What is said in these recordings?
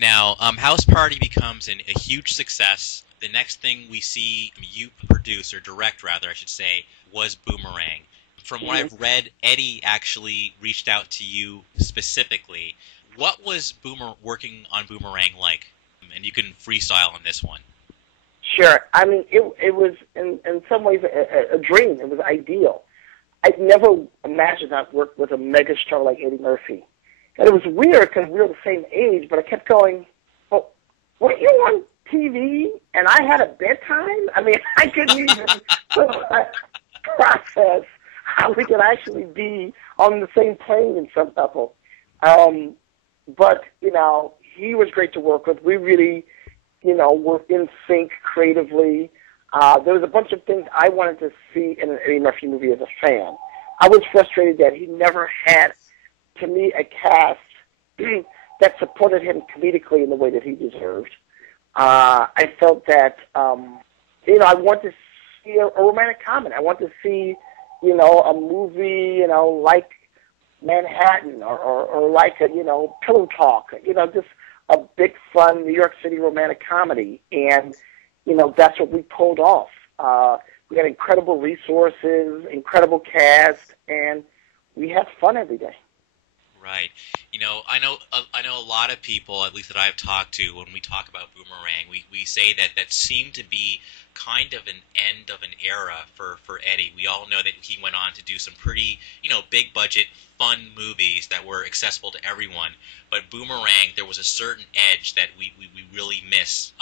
Now, House Party becomes a huge success. The next thing we see you produce, or direct rather, I should say, was Boomerang. From what I've read, Eddie actually reached out to you specifically. What was working on Boomerang like? And you can freestyle on this one. Sure. I mean, it was in some ways a dream. It was ideal. I'd never imagined I'd work with a megastar like Eddie Murphy. And it was weird because we were the same age, but I kept going, well, weren't you on TV and I had a bedtime? I mean, I couldn't even process how we could actually be on the same plane in some level. But, you know, he was great to work with. We really, you know, were in sync creatively. There was a bunch of things I wanted to see in an Eddie Murphy movie as a fan. I was frustrated that he never had, to me, a cast that supported him comedically in the way that he deserved. I felt that, you know, I want to see a romantic comedy. I want to see, you know, a movie, you know, like Manhattan or like a, you know, Pillow Talk, you know, just a big, fun New York City romantic comedy. And, you know, that's what we pulled off. We had incredible resources, incredible cast, and we had fun every day. Right. You know, I know a lot of people, at least that I've talked to, when we talk about Boomerang, we say that seemed to be kind of an end of an era for Eddie. We all know that he went on to do some pretty, you know, big budget, fun movies that were accessible to everyone. But Boomerang, there was a certain edge that we really miss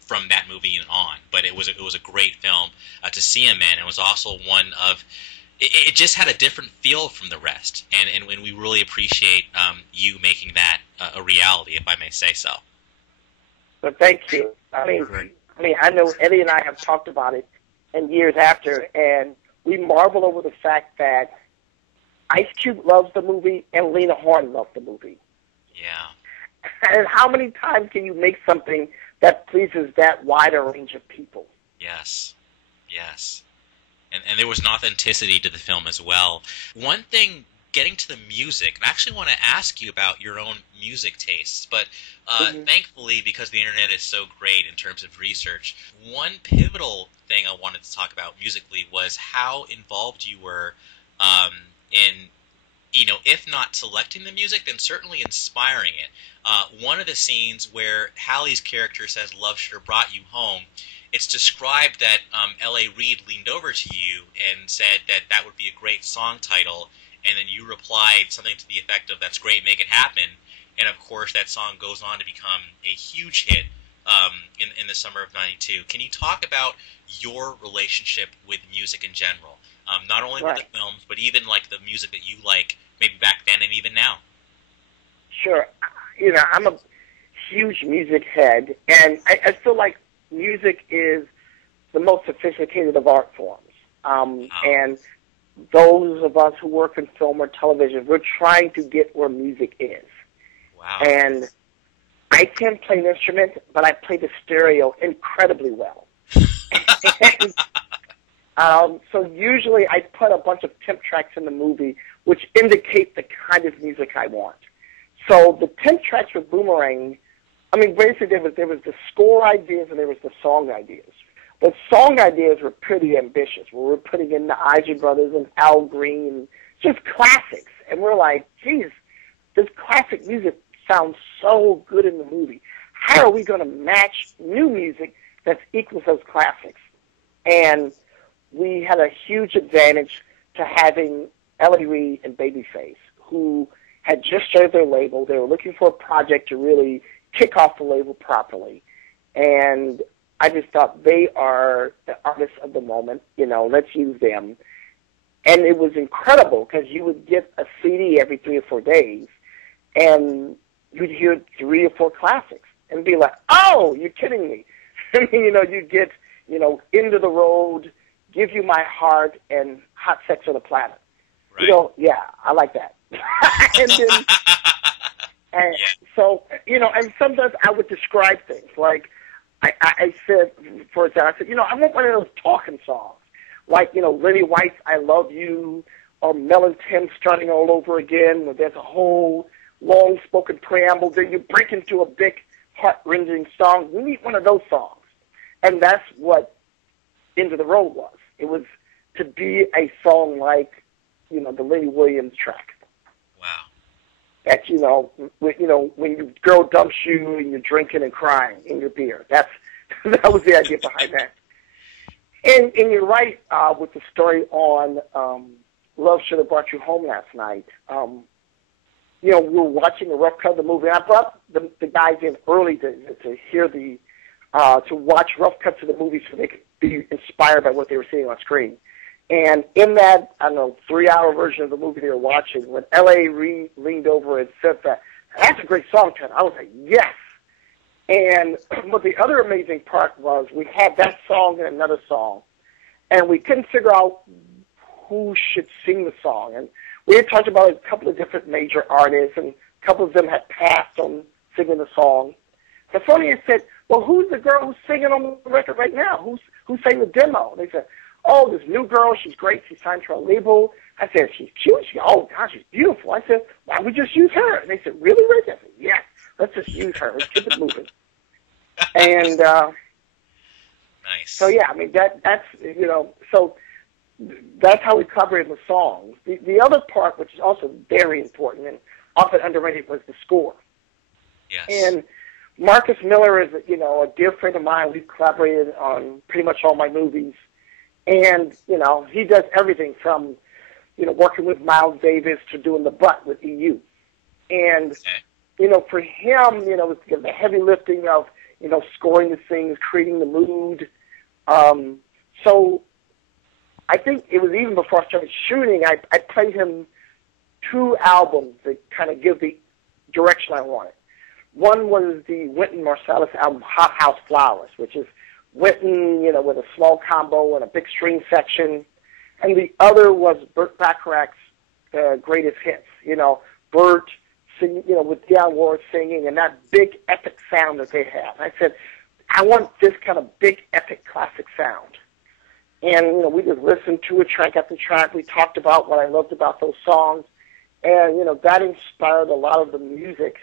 from that movie and on. But it was a great film to see him in. It was also one of... It just had a different feel from the rest, and we really appreciate you making that a reality, if I may say so. Well, thank you. I mean, I know Eddie and I have talked about it, and years after, and we marvel over the fact that Ice Cube loves the movie and Lena Horne loved the movie. Yeah. And how many times can you make something that pleases that wide a range of people? Yes. Yes. And there was an authenticity to the film as well. One thing, getting to the music, and I actually want to ask you about your own music tastes, but thankfully, because the internet is so great in terms of research, one pivotal thing I wanted to talk about musically was how involved you were in, you know, if not selecting the music, then certainly inspiring it. One of the scenes where Hallie's character says, "Love should have brought you home," it's described that L.A. Reid leaned over to you and said that would be a great song title, and then you replied something to the effect of, "That's great, make it happen." And of course, that song goes on to become a huge hit in the summer of '92. Can you talk about your relationship with music in general? Not only with the films, but even like the music that you like, maybe back then and even now. Sure. You know, I'm a huge music head, and I feel like music is the most sophisticated of art forms. And those of us who work in film or television, we're trying to get where music is. Wow. And I can play an instrument, but I play the stereo incredibly well. And, so usually I put a bunch of temp tracks in the movie which indicate the kind of music I want. So the temp tracks with Boomerang, I mean, basically there was the score ideas and there was the song ideas. The song ideas were pretty ambitious. We were putting in the Isley Brothers and Al Green, just classics. And we're like, geez, this classic music sounds so good in the movie. How are we going to match new music that's equal to those classics? And we had a huge advantage to having L.A. Reid and Babyface, who had just started their label. They were looking for a project to really kick off the label properly. And I just thought they are the artists of the moment, you know, let's use them. And it was incredible because you would get a CD every 3 or 4 days and you'd hear 3 or 4 classics and be like, oh, you're kidding me. I mean, you know, you'd get, you know, Into the Road, Give You My Heart, and Hot Sex on the Planet. Right. You know, yeah, I like that. And then, and so, you know, and sometimes I would describe things like, I said, for example, I said, you know, I want one of those talking songs, like, you know, Lenny White's I Love You, or Mel and Tim Starting All Over Again, where there's a whole long-spoken preamble, then you break into a big heart-rending songs. We need one of those songs. And that's what End of the Road was. It was to be a song like, the Lenny Williams track. Wow. That, when your girl dumps you and you're drinking and crying in your beer. That was the idea behind that. And you're right with the story on Love Should Have Brought You Home last night. We were watching a rough cut of the movie. And I brought the guys in early to hear to watch rough cuts of the movie so they could be inspired by what they were seeing on screen. And in that, 3-hour version of the movie they were watching, when L.A. leaned over and said that's a great song, Ted, I was like, yes. And but the other amazing part was we had that song and another song, and we couldn't figure out who should sing the song. And we had talked about a couple of different major artists, and a couple of them had passed on singing the song. So finally I said, well, who's the girl who's singing on the record right now? Who sang the demo? And they said, oh, this new girl, she's great. She's signed to our label. I said, she's cute. Oh, gosh, she's beautiful. I said, why don't we just use her? And they said, really, Reggie? I said, yes, let's just use her. Let's keep it moving. And nice. So, yeah, that's, so that's how we covered the songs. The other part, which is also very important and often underrated, was the score. Yes. And Marcus Miller is, a dear friend of mine. We've collaborated on pretty much all my movies. And, he does everything from, working with Miles Davis to doing the butt with EU. And, for him, it's the heavy lifting of, scoring the things, creating the mood. So I think it was even before I started shooting, I played him 2 albums that kind of give the direction I wanted. One was the Wynton Marsalis album, Hot House Flowers, which is Wynton, with a small combo and a big string section. And the other was Burt Bacharach's greatest hits. Burt singing, with Dionne Warwick singing and that big epic sound that they have. I said, I want this kind of big epic classic sound. And, we just listened to it track after track. We talked about what I loved about those songs. And, that inspired a lot of the music.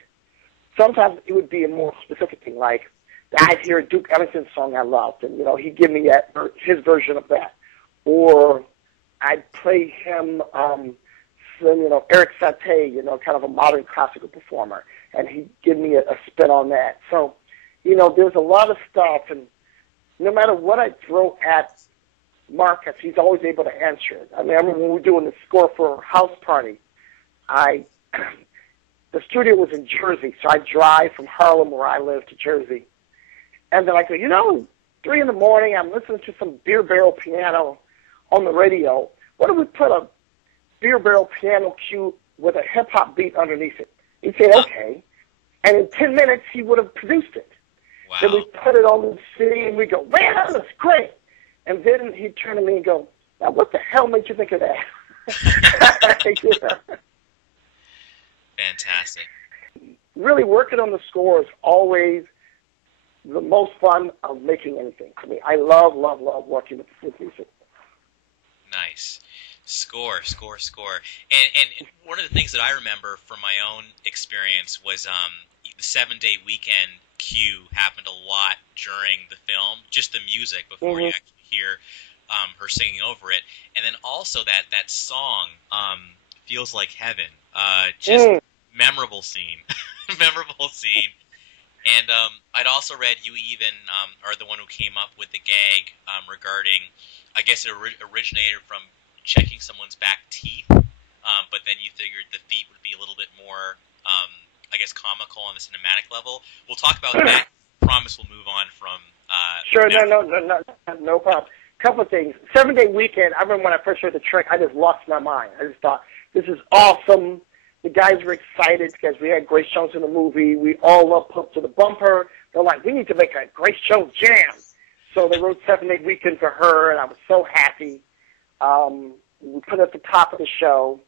Sometimes it would be a more specific thing, like, I'd hear a Duke Ellington song I loved, and, he'd give me his version of that. Or I'd play him, Eric Satie, kind of a modern classical performer, and he'd give me a spin on that. So, there's a lot of stuff, and no matter what I throw at Marcus, he's always able to answer it. I remember when we were doing the score for House Party, the studio was in Jersey, so I drive from Harlem, where I live, to Jersey. And then I go, 3 in the morning, I'm listening to some beer barrel piano on the radio. What if we put a beer barrel piano cue with a hip-hop beat underneath it? He'd say, okay. And in 10 minutes, he would have produced it. Wow. Then we put it on the CD, and we go, man, that looks great. And then he'd turn to me and go, now, what the hell made you think of that? Fantastic. Really working on the score is always the most fun of making anything for me. I love, love, love working with music. Nice. Score. And one of the things that I remember from my own experience was the 7-day weekend cue happened a lot during the film, just the music before you actually hear her singing over it. And then also that song, Feels Like Heaven. Just memorable scene. Memorable scene. And I'd also read you even are the one who came up with the gag regarding, I guess it originated from checking someone's back teeth, but then you figured the feet would be a little bit more, I guess, comical on the cinematic level. We'll talk about that. Promise we'll move on from... Sure, no problem. Couple of things. 7-day weekend, I remember when I first heard the trick, I just lost my mind. I just thought, this is awesome. The guys were excited because we had Grace Jones in the movie. We all loved Pope to the Bumper. They're like, we need to make a Grace Jones jam. So they wrote 7-day weekend for her, and I was so happy. We put it at the top of the show.